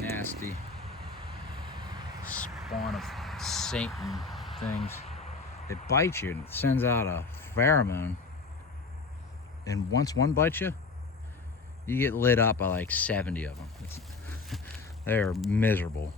Nasty spawn of Satan things. It bites you and it sends out a pheromone. And once one bites you, you get lit up by like 70 of them. They're miserable.